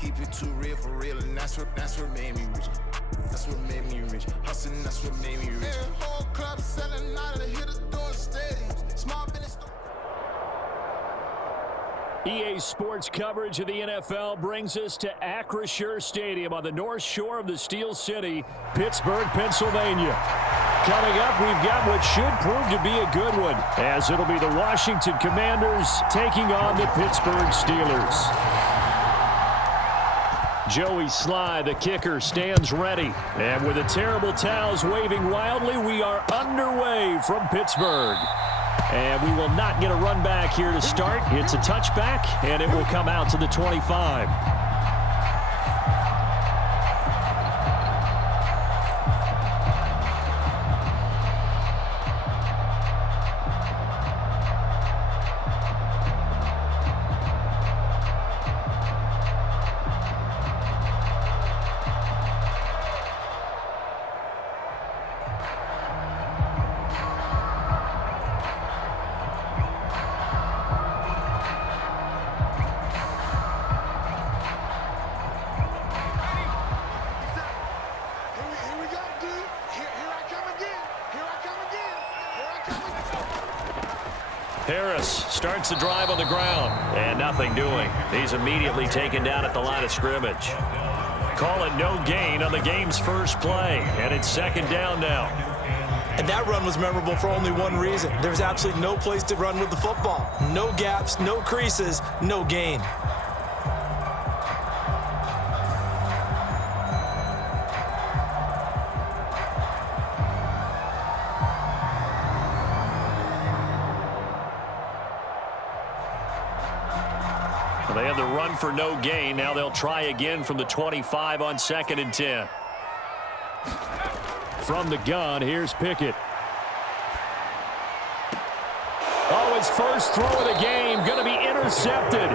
keep it too real for real, and that's what made me rich. That's what made me rich. Hustling, that's what made me rich. Whole club selling out of the hitters doing stadiums. Small business. EA Sports coverage of the NFL brings us to Acrisure Stadium on the north shore of the Steel City, Pittsburgh, Pennsylvania. Coming up, we've got what should prove to be a good one, as it'll be the Washington Commanders taking on the Pittsburgh Steelers. Joey Sly, the kicker, stands ready. And with the terrible towels waving wildly, we are underway from Pittsburgh. And we will not get a run back here to start. It's a touchback, and it will come out to the 25. Harris starts the drive on the ground, and nothing doing. He's immediately taken down at the line of scrimmage. Call it no gain on the game's first play, and it's second down now. And that run was memorable for only one reason. There's absolutely no place to run with the football. No gaps, no creases, no gain. They had the run for no gain. Now they'll try again from the 25 on 2nd and 10. From the gun, here's Pickett. Oh, his first throw of the game going to be intercepted.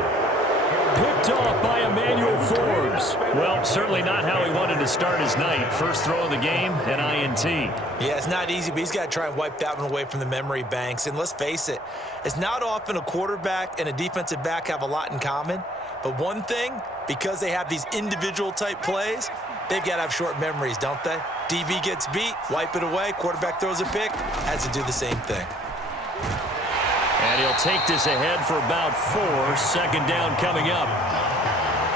Picked off by Emmanuel Forbes. Well, certainly not how he wanted to start his night. First throw of the game, an INT. Yeah, it's not easy, but he's got to try and wipe that one away from the memory banks. And let's face it, it's not often a quarterback and a defensive back have a lot in common. But one thing, because they have these individual type plays, they've got to have short memories, don't they? DB gets beat, wipe it away, quarterback throws a pick, has to do the same thing. And he'll take this ahead for about 4. Second down coming up.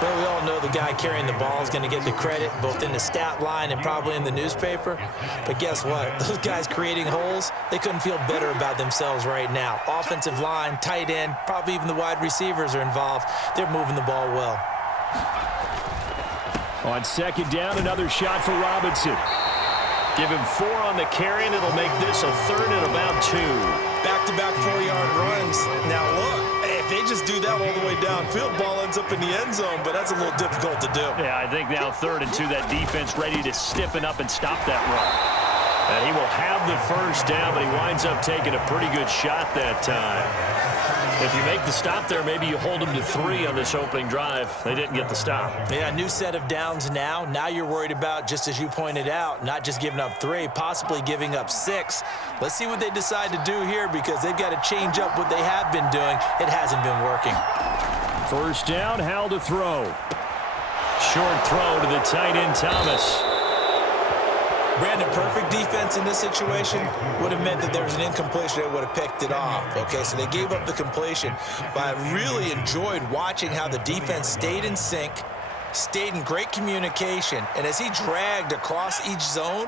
Well, we all know the guy carrying the ball is going to get the credit, both in the stat line and probably in the newspaper. But guess what? Those guys creating holes, they couldn't feel better about themselves right now. Offensive line, tight end, probably even the wide receivers are involved. They're moving the ball well. On second down, another shot for Robinson. Give him 4 on the carry, and it'll make this a 3rd and about 2. Back-to-back 4-yard runs. Now, look, if they just do that all the way downfield, ball ends up in the end zone, but that's a little difficult to do. Yeah, I think now 3rd and 2, that defense ready to stiffen up and stop that run. And he will have the first down, but he winds up taking a pretty good shot that time. If you make the stop there, maybe you hold them to 3 on this opening drive. They didn't get the stop. Yeah, new set of downs now. Now you're worried about, just as you pointed out, not just giving up 3, possibly giving up 6. Let's see what they decide to do here, because they've got to change up what they have been doing. It hasn't been working. First down, Howell to throw. Short throw to the tight end, Thomas. Brandon, perfect defense in this situation would have meant that there was an incompletion that would have picked it off. Okay, so they gave up the completion, but I really enjoyed watching how the defense stayed in sync, stayed in great communication, and as he dragged across each zone,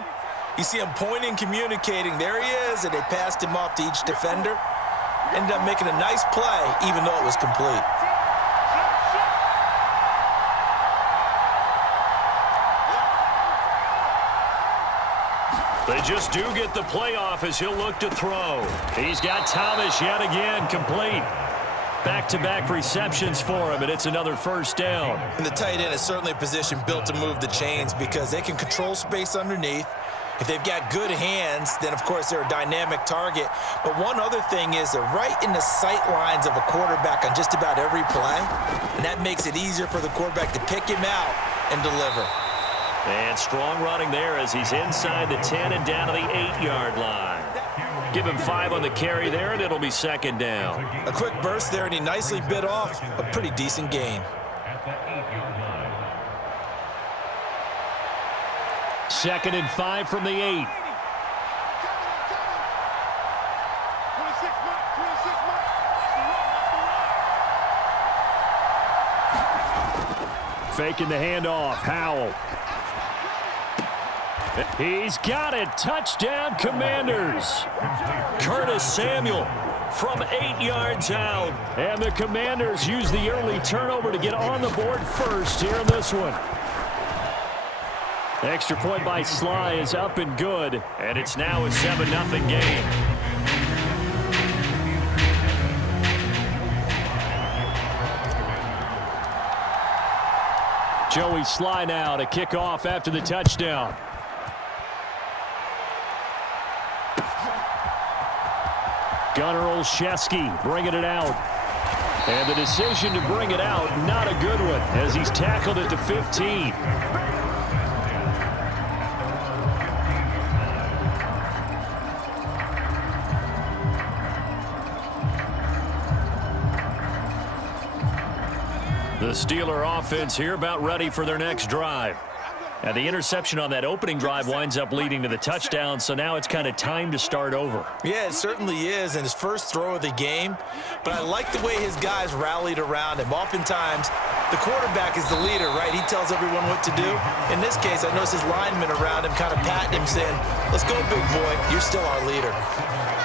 you see him pointing, communicating. There he is, and they passed him off to each defender. Ended up making a nice play, even though it was complete. They just do get the playoff as he'll look to throw. He's got Thomas yet again, complete. Back-to-back receptions for him, and it's another first down. And the tight end is certainly a position built to move the chains because they can control space underneath. If they've got good hands, then, of course, they're a dynamic target. But one other thing is they're right in the sight lines of a quarterback on just about every play, and that makes it easier for the quarterback to pick him out and deliver. And strong running there as he's inside the 10 and down to the 8-yard line. Give him 5 on the carry there, and it'll be second down. A quick burst there, and he nicely bit off a pretty decent gain. At the 8-yard line. 2nd and 5 from the 8. Faking the handoff. Howell. He's got it. Touchdown, Commanders. Curtis Samuel from 8 yards out. And the Commanders use the early turnover to get on the board first here in this one. Extra point by Sly is up and good. And it's now a 7-0 game. Joey Sly now to kick off after the touchdown. Gunnar Olszewski bringing it out. And the decision to bring it out, not a good one, as he's tackled at the 15. The Steeler offense here about ready for their next drive. And the interception on that opening drive winds up leading to the touchdown, so now it's kind of time to start over. Yeah, it certainly is, and his first throw of the game. But I like the way his guys rallied around him. Oftentimes, the quarterback is the leader, right? He tells everyone what to do. In this case, I noticed his linemen around him kind of patting him, saying, let's go, big boy. You're still our leader.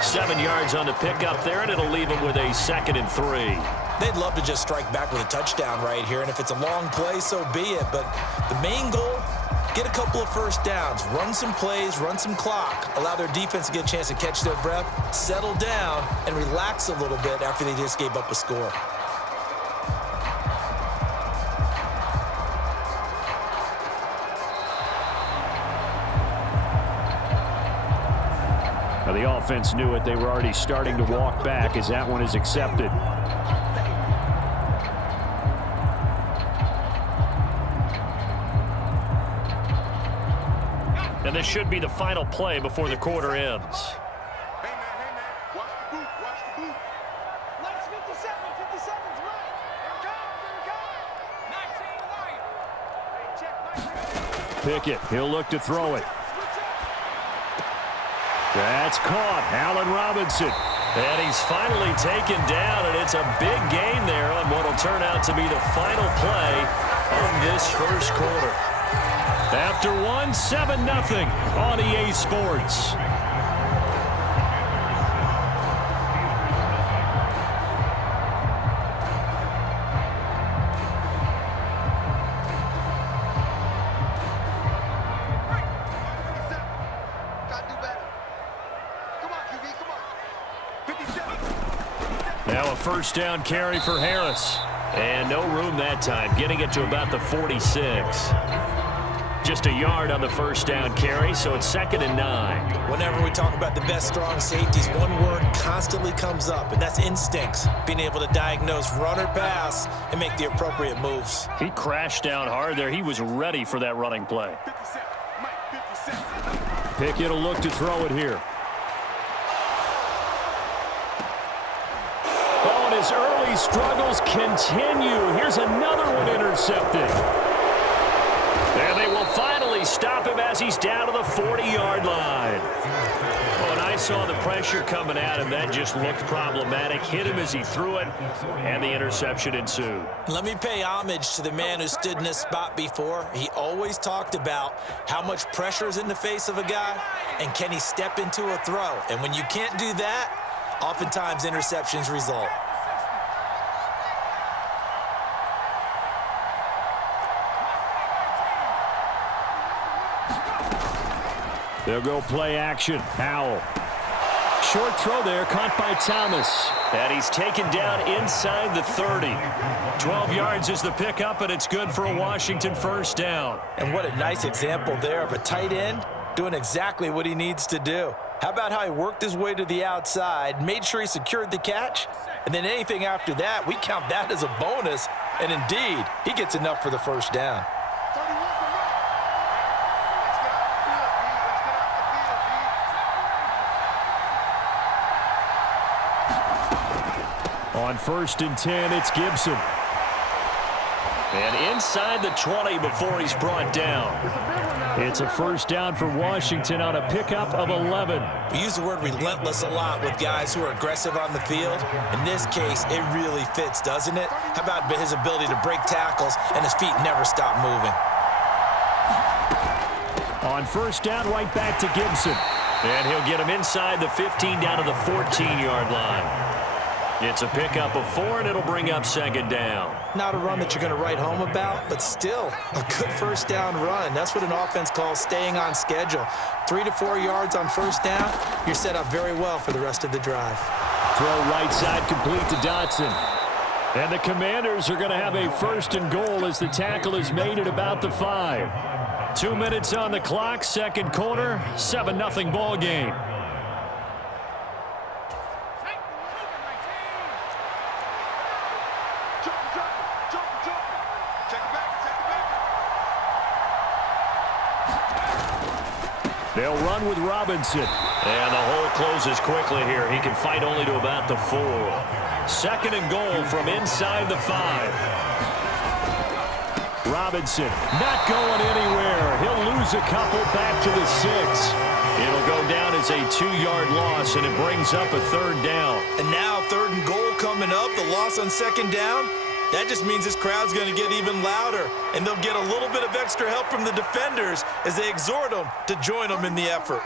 7 yards on the pickup there, and it'll leave him with a 2nd and 3. They'd love to just strike back with a touchdown right here, and if it's a long play, so be it. But the main goal, get a couple of first downs, run some plays, run some clock, allow their defense to get a chance to catch their breath, settle down, and relax a little bit after they just gave up a score. Now the offense knew it. They were already starting to walk back as that one is accepted. And this should be the final play before the quarter ends. Hey, man, watch the boot, watch the boot. Let's 57's right. Here we go. 19 white. Hey, check, Pickett, he'll look to throw it. That's caught. Allen Robinson. And he's finally taken down, and it's a big gain there on what will turn out to be the final play of this first quarter. After 7-0 on EA Sports. Now a first down carry for Harris. And no room that time, getting it to about the 46. Just a yard on the first down carry, so it's 2nd and 9. Whenever we talk about the best strong safeties, one word constantly comes up, and that's instincts. Being able to diagnose run or pass and make the appropriate moves. He crashed down hard there. He was ready for that running play. 57. Pickett will look to throw it here. Oh, and his early struggles continue. Here's another one intercepted. And they will finally stop him as he's down to the 40-yard line. Oh, and I saw the pressure coming at him. That just looked problematic. Hit him as he threw it, and the interception ensued. Let me pay homage to the man who stood in this spot before. He always talked about how much pressure is in the face of a guy, and can he step into a throw. And when you can't do that, oftentimes interceptions result. They'll go play action. Howell. Short throw there, caught by Thomas. And he's taken down inside the 30. 12 yards is the pickup, and it's good for a Washington first down. And what a nice example there of a tight end doing exactly what he needs to do. How about how he worked his way to the outside, made sure he secured the catch, and then anything after that, we count that as a bonus. And indeed, he gets enough for the first down. On 1st and 10, it's Gibson. And inside the 20 before he's brought down. It's a first down for Washington on a pickup of 11. We use the word relentless a lot with guys who are aggressive on the field. In this case, it really fits, doesn't it? How about his ability to break tackles and his feet never stop moving? On first down, right back to Gibson. And he'll get him inside the 15 down to the 14-yard line. It's a pickup of 4, and it'll bring up second down. Not a run that you're going to write home about, but still a good first down run. That's what an offense calls staying on schedule. 3 to 4 yards on first down, you're set up very well for the rest of the drive. Throw right side complete to Dotson. And the Commanders are going to have a first and goal as the tackle is made at about the 5. 2 minutes on the clock, second quarter, 7-0 ball game. They'll run with Robinson. And the hole closes quickly here. He can fight only to about the 4. Second and goal from inside the 5. Robinson not going anywhere. He'll lose a couple back to the 6. It'll go down as a 2-yard loss, and it brings up a third down. And now third and goal coming up. The loss on second down. That just means this crowd's going to get even louder, and they'll get a little bit of extra help from the defenders as they exhort them to join them in the effort.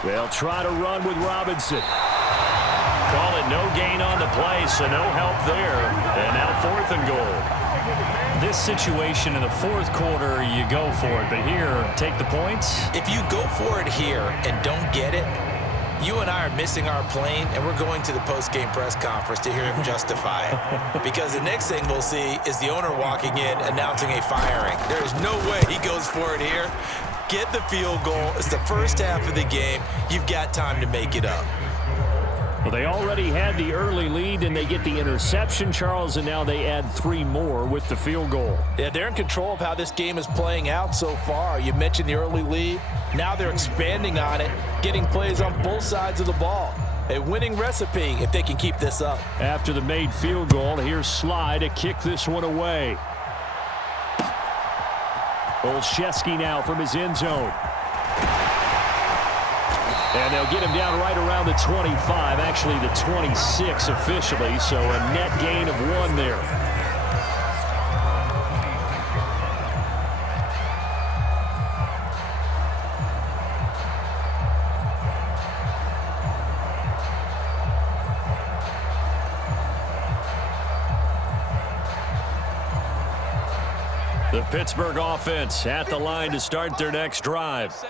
They'll try to run with Robinson. Call it no gain on the play, so no help there. And now fourth and goal. This situation in the fourth quarter, you go for it, but here, take the points. If you go for it here and don't get it, you and I are missing our plane, and we're going to the post-game press conference to hear him justify it. Because the next thing we'll see is the owner walking in announcing a firing. There is no way he goes for it here. Get the field goal. It's the first half of the game. You've got time to make it up. Well, they already had the early lead, and they get the interception, Charles, and now they add 3 more with the field goal. Yeah, they're in control of how this game is playing out so far. You mentioned the early lead. Now they're expanding on it, getting plays on both sides of the ball. A winning recipe if they can keep this up. After the made field goal, here's Sly to kick this one away. Olszewski now from his end zone. And they'll get him down right around the 25, actually the 26 officially, so a net gain of 1 there. The Pittsburgh offense at the line to start their next drive.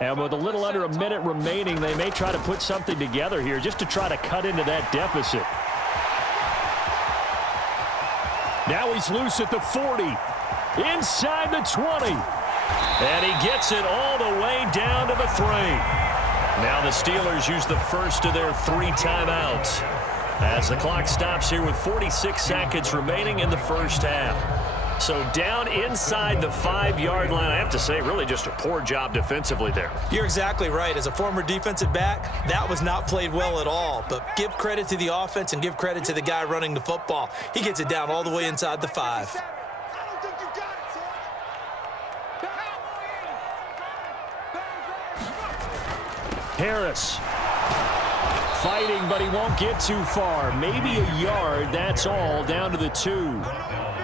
And with a little under a minute remaining, they may try to put something together here just to try to cut into that deficit. Now he's loose at the 40. Inside the 20. And he gets it all the way down to the 3. Now the Steelers use the first of their 3 timeouts as the clock stops here with 46 seconds remaining in the first half. So down inside the 5-yard line. I have to say, really just a poor job defensively there. You're exactly right. As a former defensive back, that was not played well at all. But give credit to the offense and give credit to the guy running the football. He gets it down all the way inside the 5. Harris fighting, but he won't get too far. Maybe a yard, that's all, down to the 2.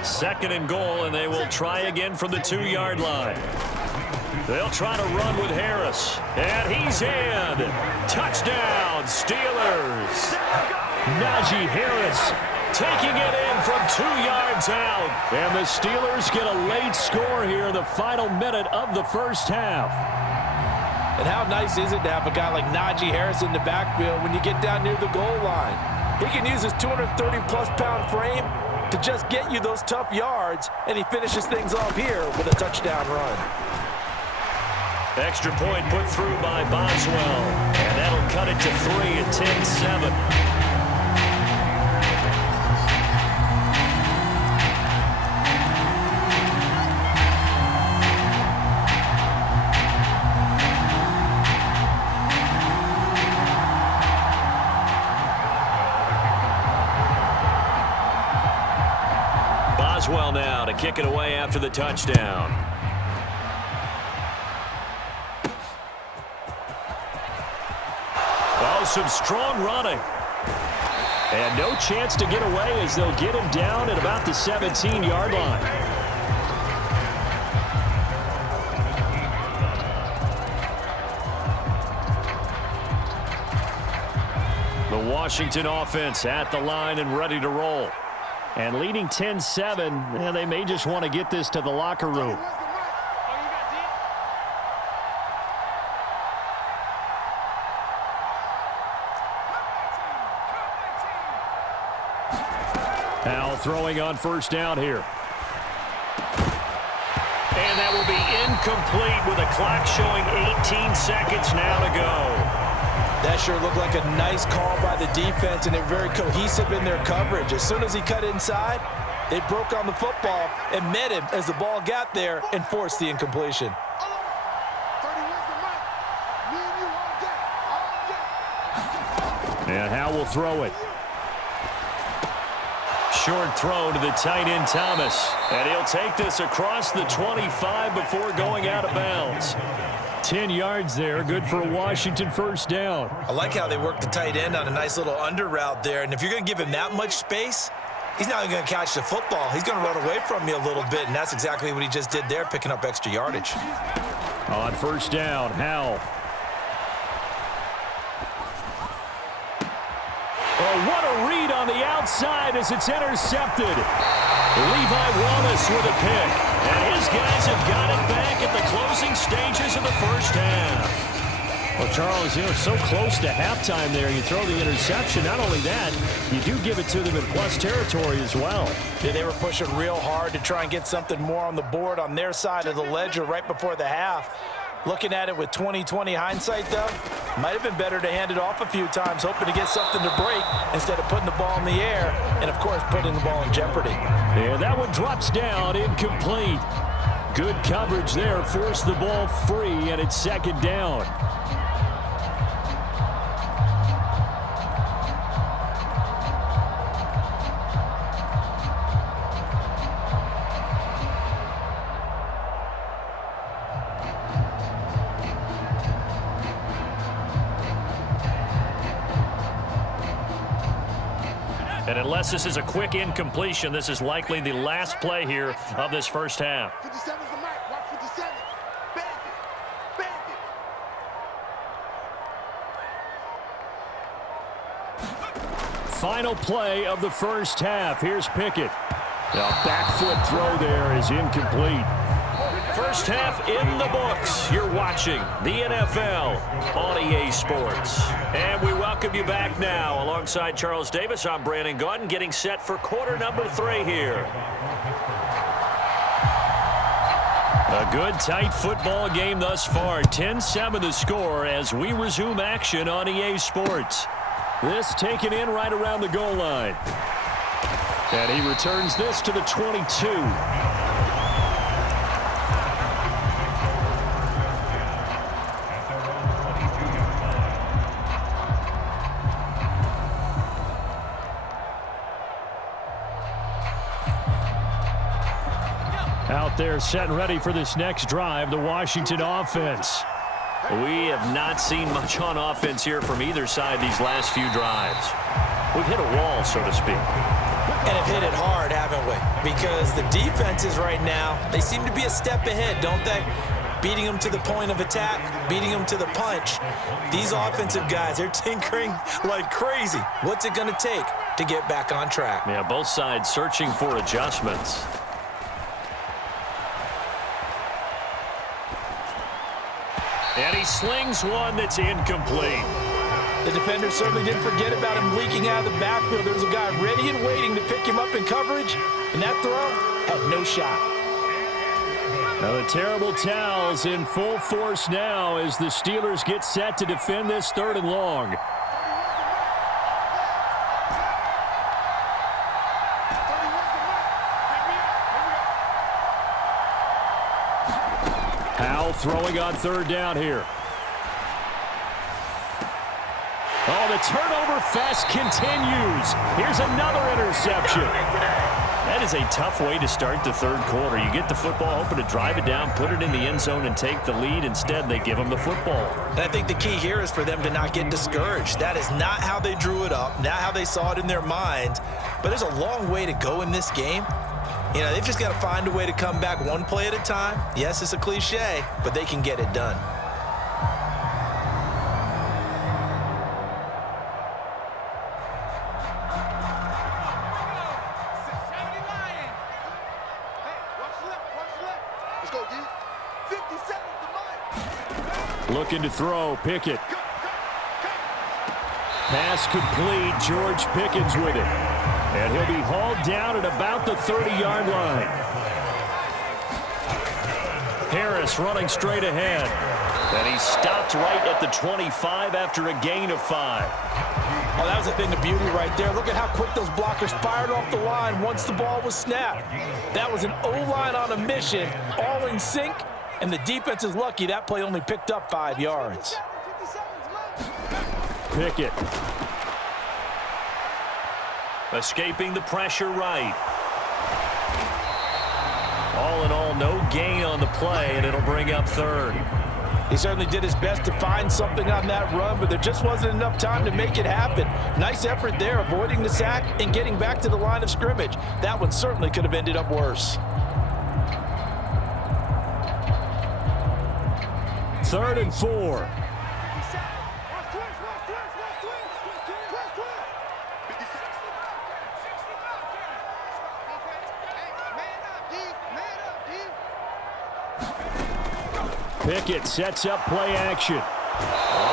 Second and goal, and they will try again from the 2-yard line. They'll try to run with Harris, and he's in. Touchdown, Steelers. Najee Harris taking it in from 2 yards out. And the Steelers get a late score here in the final minute of the first half. And how nice is it to have a guy like Najee Harris in the backfield when you get down near the goal line? He can use his 230-plus pound frame to just get you those tough yards, and he finishes things off here with a touchdown run. Extra point put through by Boswell, and that'll cut it to 3 at 10-7. Boswell now to kick it away after the touchdown. Oh, some strong running. And no chance to get away as they'll get him down at about the 17-yard line. The Washington offense at the line and ready to roll. And leading 10-7, they may just want to get this to the locker room. Now throwing on first down here. And that will be incomplete with a clock showing 18 seconds now to go. That sure looked like a nice call by the defense, and they're very cohesive in their coverage. As soon as he cut inside, they broke on the football and met him as the ball got there and forced the incompletion. And Howe will throw it. Short throw to the tight end Thomas. And he'll take this across the 25 before going out of bounds. 10 yards there, good for a Washington first down. I like how they work the tight end on a nice little under route there. And if you're going to give him that much space, he's not going to catch the football. He's going to run away from you a little bit, and that's exactly what he just did there, picking up extra yardage. On first down, Howell. Oh, what a read on the outside as it's intercepted. Levi Wallace with a pick. And his guys have got it back at the closing stages of the first half. Well, Charles, so close to halftime there. You throw the interception. Not only that, you do give it to them in plus territory as well. Yeah, they were pushing real hard to try and get something more on the board on their side of the ledger right before the half. Looking at it with 20/20 hindsight, though, might have been better to hand it off a few times, hoping to get something to break instead of putting the ball in the air and, of course, putting the ball in jeopardy. Yeah, that one drops down, incomplete. Good coverage there, forced the ball free, and it's second down. And unless this is a quick incompletion, this is likely the last play here of this first half. 57's the mark. Watch 57. Final play of the first half. Here's Pickett. The back foot throw there is incomplete. First half in the books. You're watching the NFL on EA Sports. And we welcome you back now. Alongside Charles Davis, I'm Brandon Gaudin, getting set for quarter number 3 here. A good, tight football game thus far. 10-7 the score as we resume action on EA Sports. This taken in right around the goal line. And he returns this to the 22. Out there set and ready for this next drive, the Washington offense. We have not seen much on offense here from either side these last few drives. We've hit a wall, so to speak. And have hit it hard, haven't we? Because the defenses right now, they seem to be a step ahead, don't they? Beating them to the point of attack, beating them to the punch. These offensive guys, they're tinkering like crazy. What's it going to take to get back on track? Yeah, both sides searching for adjustments. And he slings one that's incomplete. The defender certainly didn't forget about him leaking out of the backfield. There was a guy ready and waiting to pick him up in coverage, and that throw had no shot. Now the terrible towels in full force now as the Steelers get set to defend this 3rd and long. Howell throwing on 3rd down here. Oh, the turnover fest continues. Here's another interception. That is a tough way to start the third quarter. You get the football, hoping to drive it down, put it in the end zone, and take the lead. Instead, they give them the football. And I think the key here is for them to not get discouraged. That is not how they drew it up, not how they saw it in their minds. But there's a long way to go in this game. You know, they've just got to find a way to come back one play at a time. Yes, it's a cliche, but they can get it done. Looking to throw, Pickett. Pass complete, George Pickens with it. And he'll be hauled down at about the 30-yard line. Harris running straight ahead. And he's stopped right at the 25 after a gain of 5. Oh, that was a thing of beauty right there. Look at how quick those blockers fired off the line once the ball was snapped. That was an O-line on a mission, all in sync. And the defense is lucky that play only picked up 5 yards. Pickett. Escaping the pressure right. All in all, no gain on the play, and it'll bring up third. He certainly did his best to find something on that run, but there just wasn't enough time to make it happen. Nice effort there, avoiding the sack and getting back to the line of scrimmage. That one certainly could have ended up worse. 3rd and 4. Pickett sets up play action.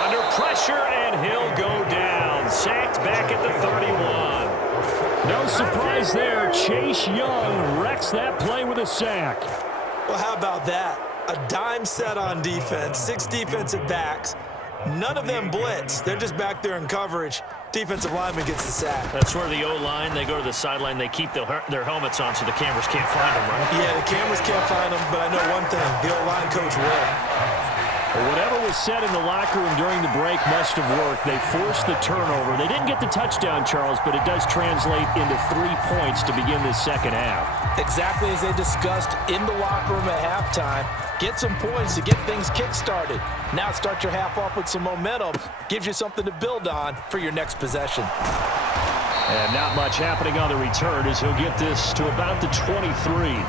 Under pressure, and he'll go down. Sacked back at the 31. No surprise there. Chase Young wrecks that play with a sack. Well, how about that? A dime set on defense, 6 defensive backs. None of them blitz. They're just back there in coverage. Defensive lineman gets the sack. That's where the O-line, they go to the sideline, they keep their helmets on so the cameras can't find them, right? Yeah, the cameras can't find them, but I know one thing, the O-line coach will. Well, whatever was said in the locker room during the break must have worked. They forced the turnover. They didn't get the touchdown, Charles, but it does translate into 3 points to begin this second half. Exactly as they discussed in the locker room at halftime. Get some points to get things kick-started. Now start your half off with some momentum. Gives you something to build on for your next possession. And not much happening on the return as he'll get this to about the 23.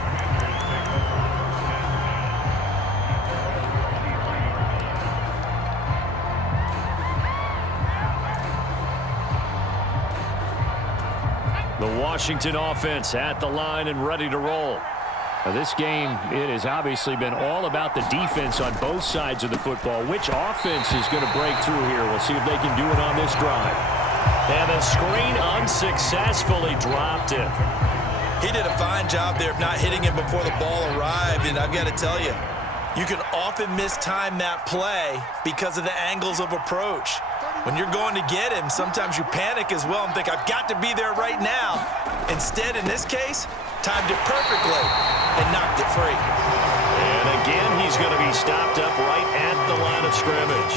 The Washington offense at the line and ready to roll. Now this game, it has obviously been all about the defense on both sides of the football. Which offense is going to break through here? We'll see if they can do it on this drive. And the screen unsuccessfully dropped it. He did a fine job there of not hitting him before the ball arrived, and I've got to tell you, you can often mistime that play because of the angles of approach. When you're going to get him, sometimes you panic as well and think, I've got to be there right now. Instead, in this case, timed it perfectly and knocked it free. And again, he's going to be stopped up right at the line of scrimmage.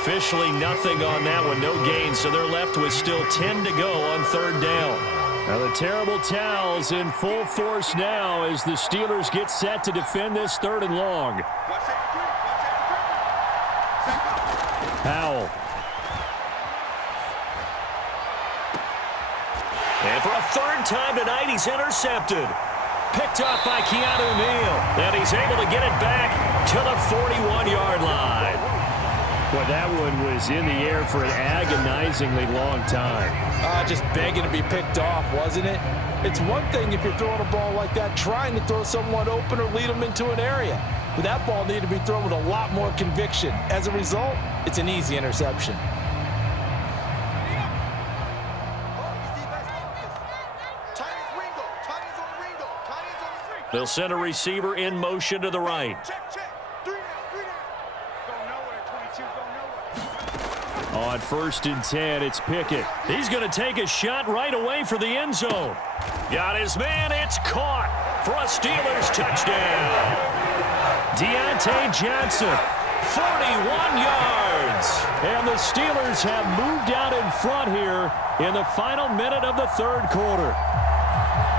Officially nothing on that one, no gain, so they're left with still 10 to go on 3rd down. Now the terrible towels in full force now as the Steelers get set to defend this 3rd and long. Powell. And for a 3rd time tonight, he's intercepted. Picked off by Keanu Neal. And he's able to get it back to the 41-yard line. Well, that one was in the air for an agonizingly long time. Just begging to be picked off, wasn't it? It's one thing if you're throwing a ball like that, trying to throw someone open or lead them into an area. But that ball needed to be thrown with a lot more conviction. As a result, it's an easy interception. They'll send a receiver in motion to the right. On 1st and 10, it's Pickett. He's going to take a shot right away for the end zone. Got his man. It's caught for a Steelers touchdown. Deontay Johnson, 41 yards. And the Steelers have moved out in front here in the final minute of the 3rd quarter.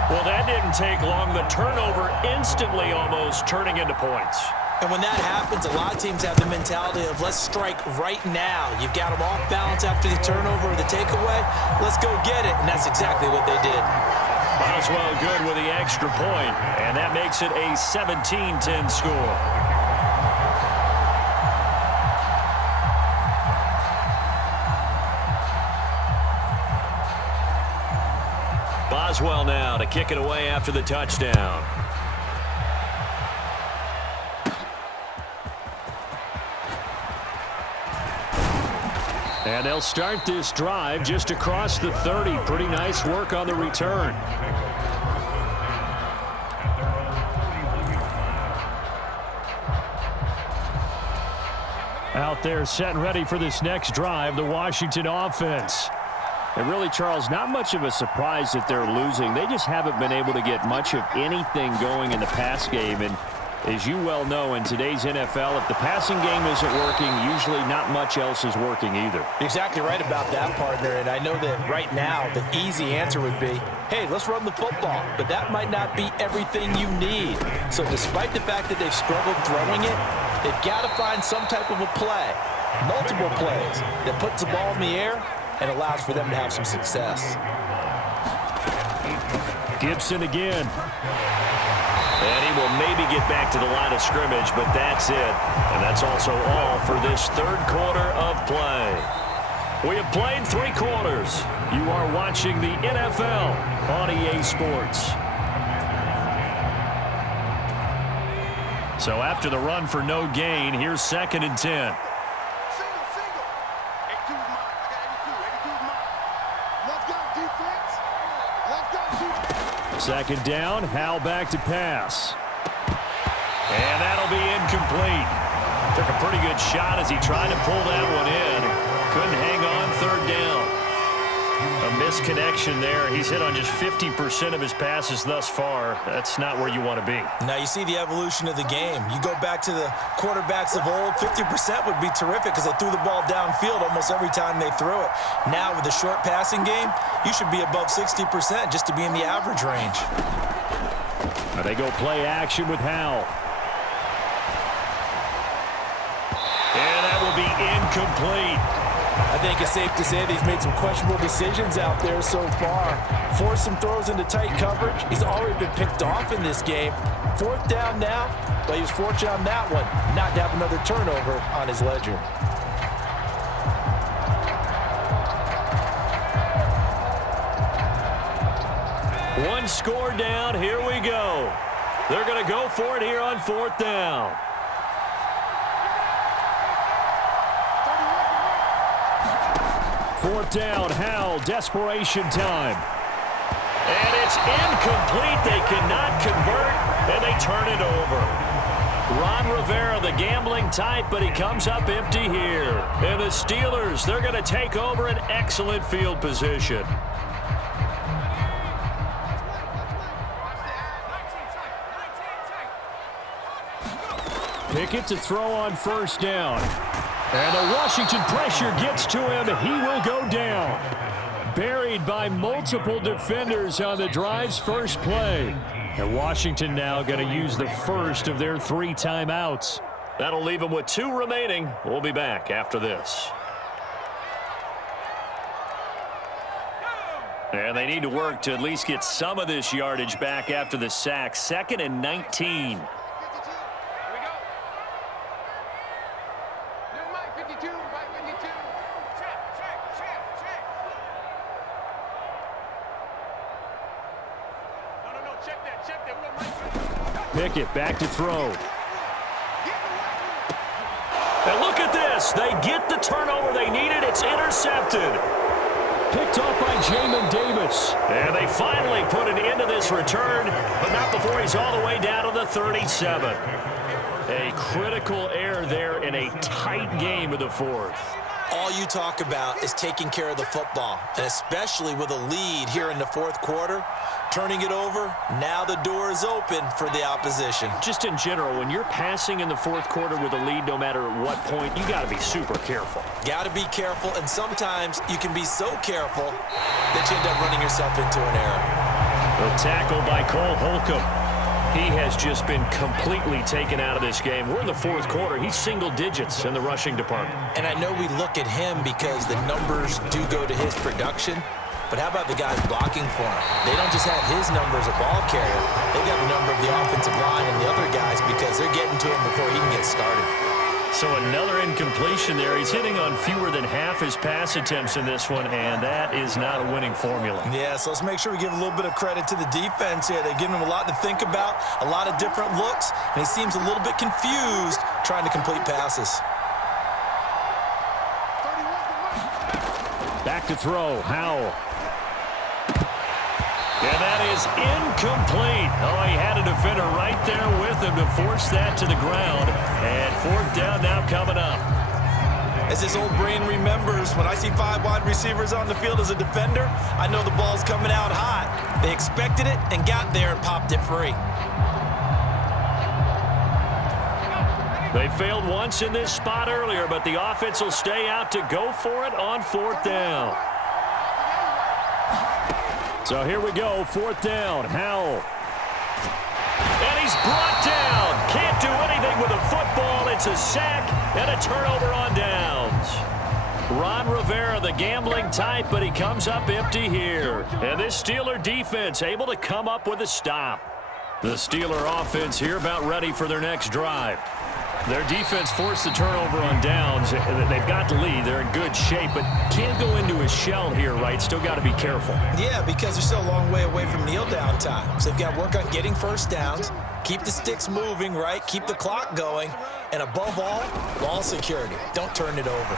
Well, that didn't take long. The turnover instantly almost turning into points. And when that happens, a lot of teams have the mentality of let's strike right now. You've got them off balance after the turnover or the takeaway. Let's go get it. And that's exactly what they did. Boswell good with the extra point, and that makes it a 17-10 score. Boswell now to kick it away after the touchdown. And they'll start this drive just across the 30. Pretty nice work on the return. Out there set and ready for this next drive, the Washington offense. And really, Charles, not much of a surprise that they're losing. They just haven't been able to get much of anything going in the pass game. And as you well know, in today's NFL, if the passing game isn't working, usually not much else is working either. You're exactly right about that, partner. And I know that right now the easy answer would be, hey, let's run the football. But that might not be everything you need. So despite the fact that they've struggled throwing it, they've got to find some type of a play, multiple plays, that puts the ball in the air and allows for them to have some success. Gibson again. And he will maybe get back to the line of scrimmage, but that's it. And that's also all for this third quarter of play. We have played 3 quarters. You are watching the NFL on EA Sports. So after the run for no gain, here's 2nd and 10. Second down, Howell back to pass. And that'll be incomplete. Took a pretty good shot as he tried to pull that one in. Couldn't hang on 3rd down. A misconnection there. He's hit on just 50% of his passes thus far. That's not where you want to be. Now you see the evolution of the game. You go back to the quarterbacks of old, 50% would be terrific because they threw the ball downfield almost every time they threw it. Now with the short passing game, you should be above 60% just to be in the average range. Now they go play action with Howell. And that will be incomplete. I think it's safe to say that he's made some questionable decisions out there so far. Forced some throws into tight coverage. He's already been picked off in this game. 4th down now, but he was fortunate on that one not to have another turnover on his ledger. One score down. Here we go. They're going to go for it here on 4th down. Fourth down, Howell, desperation time. And it's incomplete. They cannot convert, and they turn it over. Ron Rivera, the gambling type, but he comes up empty here. And the Steelers, they're going to take over an excellent field position. Pickett to throw on 1st down. And the Washington pressure gets to him. He will go down. Buried by multiple defenders on the drive's first play. And Washington now going to use the first of their 3 timeouts. That'll leave them with 2 remaining. We'll be back after this. And they need to work to at least get some of this yardage back after the sack. 2nd and 19. Pickett back to throw. And look at this. They get the turnover they needed. It's intercepted. Picked off by Jamin Davis. And they finally put an end to this return, but not before he's all the way down to the 37. A critical error there in a tight game of the 4th. All you talk about is taking care of the football, and especially with a lead here in the 4th quarter, turning it over, now the door is open for the opposition. Just in general, when you're passing in the 4th quarter with a lead, no matter at what point, you got to be super careful. Got to be careful, and sometimes you can be so careful that you end up running yourself into an error. The tackle by Cole Holcomb. He has just been completely taken out of this game. We're in the fourth quarter. He's single digits in the rushing department. And I know we look at him because the numbers do go to his production. But how about the guys blocking for him? They don't just have his number as a ball carrier. They got the number of the offensive line and the other guys because they're getting to him before he can get started. So another incompletion there. He's hitting on fewer than half his pass attempts in this one, and that is not a winning formula. Yeah, so let's make sure we give a little bit of credit to the defense here. They've given him a lot to think about, a lot of different looks, and he seems a little bit confused trying to complete passes. Back to throw, Howell. And that is incomplete. Oh, he had a defender right there with him to force that to the ground. And fourth down now coming up. As his old brain remembers, when I see 5 wide receivers on the field as a defender, I know the ball's coming out hot. They expected it and got there and popped it free. They failed once in this spot earlier, but the offense will stay out to go for it on fourth down. So here we go, fourth down, Howell. And he's brought down. Can't do anything with a football. It's a sack and a turnover on downs. Ron Rivera, the gambling type, but he comes up empty here. And this Steeler defense able to come up with a stop. The Steeler offense here about ready for their next drive. Their defense forced the turnover on downs. They've got the lead. They're in good shape, but can't go into a shell here, right? Still got to be careful. Yeah, because they're still a long way away from kneel down time. So they've got to work on getting first downs, keep the sticks moving, right? Keep the clock going, and above all, ball security. Don't turn it over.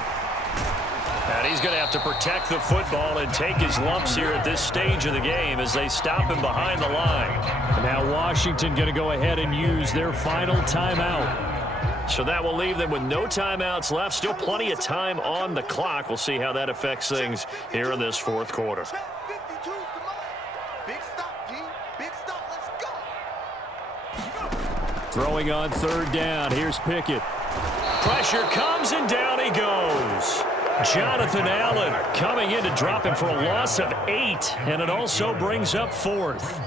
And he's going to have to protect the football and take his lumps here at this stage of the game as they stop him behind the line. And now Washington going to go ahead and use their final timeout. So that will leave them with no timeouts left. Still plenty of time on the clock. We'll see how that affects things here in this fourth quarter. Throwing on third down. Here's Pickett. Pressure comes and down he goes. Jonathan Allen coming in to drop him for a loss of 8. And it also brings up fourth.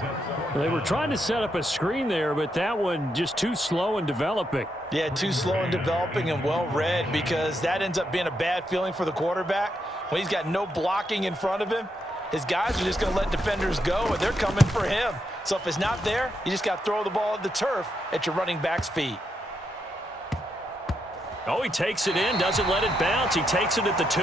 They were trying to set up a screen there, but that one just too slow in developing. Yeah, too slow in developing and well read, because that ends up being a bad feeling for the quarterback. When he's got no blocking in front of him, his guys are just going to let defenders go, and they're coming for him. So if it's not there, you just got to throw the ball at the turf at your running back's feet. Oh, he takes it in, doesn't let it bounce. He takes it at the 2.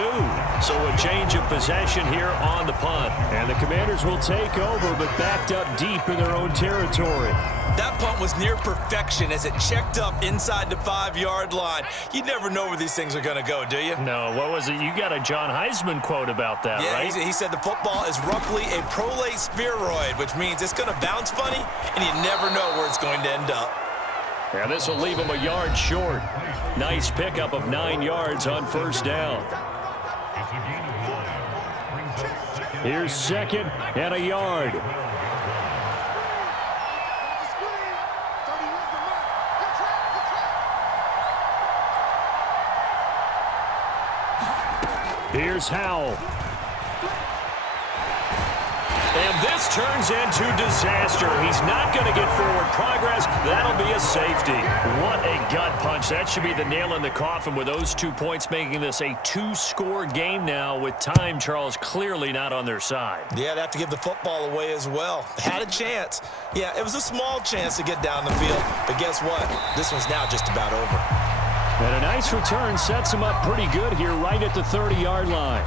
So a change of possession here on the punt. And the Commanders will take over, but backed up deep in their own territory. That punt was near perfection as it checked up inside the 5-yard line. You never know where these things are going to go, do you? No, what was it? You got a John Heisman quote about that, yeah, right? He said the football is roughly a prolate spheroid, which means it's going to bounce funny, and you never know where it's going to end up. And this will leave him a yard short. Nice pickup of 9 yards on first down. Here's second and a yard. Here's Howell. And this turns into disaster. He's not going to get forward progress. That'll be a safety. What a gut punch. That should be the nail in the coffin with those 2 points, making this a 2-score game now with time, Charles, clearly not on their side. Yeah, they have to give the football away as well. Had a chance. Yeah, it was a small chance to get down the field. But guess what? This one's now just about over. And a nice return sets him up pretty good here right at the 30-yard line.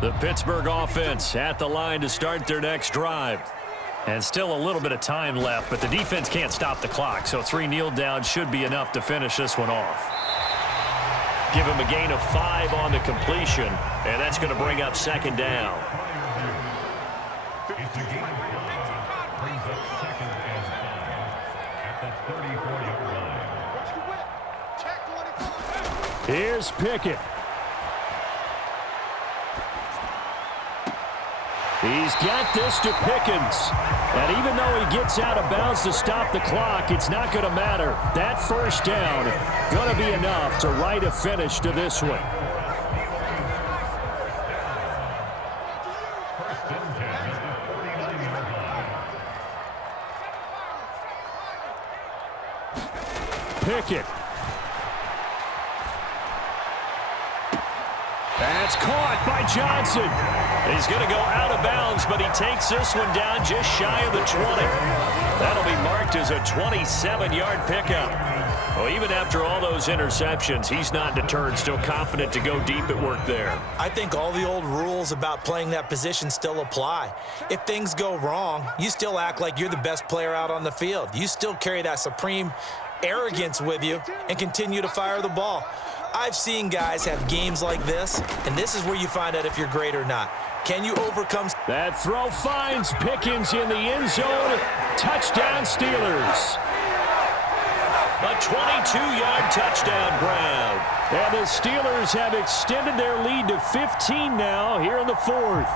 The Pittsburgh offense at the line to start their next drive. And still a little bit of time left, but the defense can't stop the clock, so 3 kneel downs should be enough to finish this one off. Give him a gain of 5 on the completion, and that's going to bring up second down. Here's Pickett. He's got this to Pickens. And even though he gets out of bounds to stop the clock, it's not going to matter. That first down going to be enough to write a finish to this one. Pickett. That's caught by Johnson. He's going to go out of bounds, but he takes this one down just shy of the 20. That'll be marked as a 27-yard pickup. Well, even after all those interceptions, he's not deterred, still confident to go deep at work there. I think all the old rules about playing that position still apply. If things go wrong, you still act like you're the best player out on the field. You still carry that supreme arrogance with you and continue to fire the ball. I've seen guys have games like this, and this is where you find out if you're great or not. Can you overcome? That throw finds Pickens in the end zone. Touchdown, Steelers. A 22-yard touchdown grab. And the Steelers have extended their lead to 15 now here in the fourth.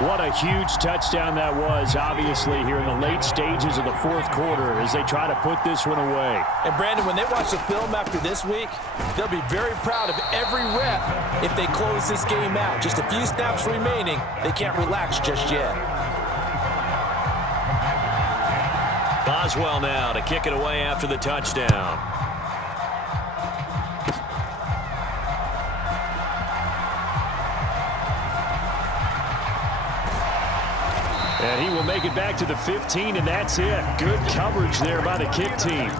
What a huge touchdown that was, obviously, here in the late stages of the fourth quarter as they try to put this one away. And, Brandon, when they watch the film after this week, they'll be very proud of every rep if they close this game out. Just a few snaps remaining. They can't relax just yet. Boswell now to kick it away after the touchdown. And he will make it back to the 15, and that's it. Good coverage there by the kick team.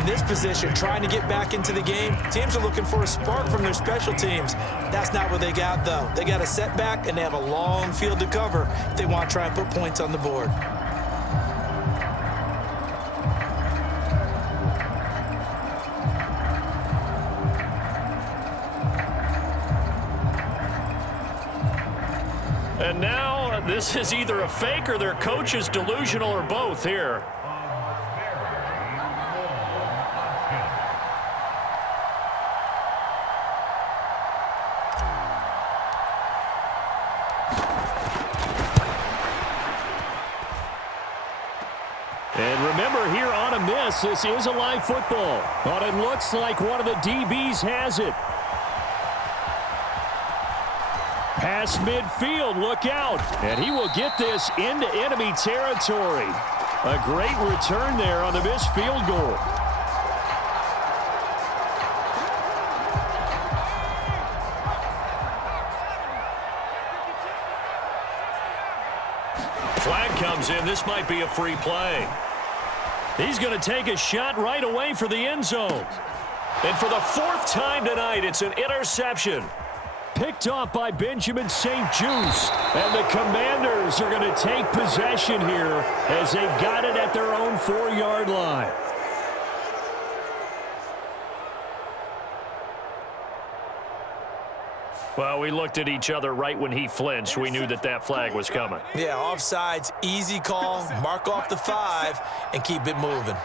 In this position, trying to get back into the game, teams are looking for a spark from their special teams. That's not what they got, though. They got a setback, and they have a long field to cover if they want to try and put points on the board. And now this is either a fake or their coach is delusional or both here. And remember, here on a miss, this is a live football. But it looks like one of the DBs has it. Pass midfield, look out. And he will get this into enemy territory. A great return there on the missed field goal. Flag comes in. This might be a free play. He's going to take a shot right away for the end zone. And for the fourth time tonight, it's an interception. Picked off by Benjamin St-Juste. And the Commanders are going to take possession here as they've got it at their own 4-yard line. Well, we looked at each other right when he flinched. We knew that that flag was coming. Yeah, offsides, easy call, mark off the 5, and keep it moving.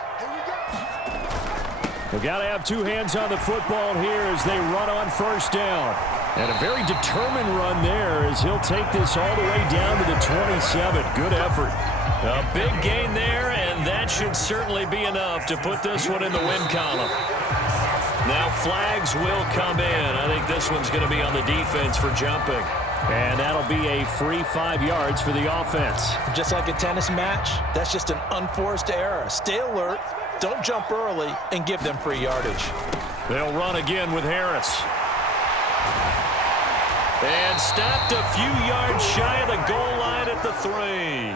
We've got to have two hands on the football here as they run on first down. And a very determined run there as he'll take this all the way down to the 27. Good effort. A big gain there, and that should certainly be enough to put this one in the win column. Now flags will come in. I think this one's going to be on the defense for jumping. And that'll be a free 5 yards for the offense. Just like a tennis match, that's just an unforced error. Stay alert, don't jump early, and give them free yardage. They'll run again with Harris. And stopped a few yards shy of the goal line at the 3.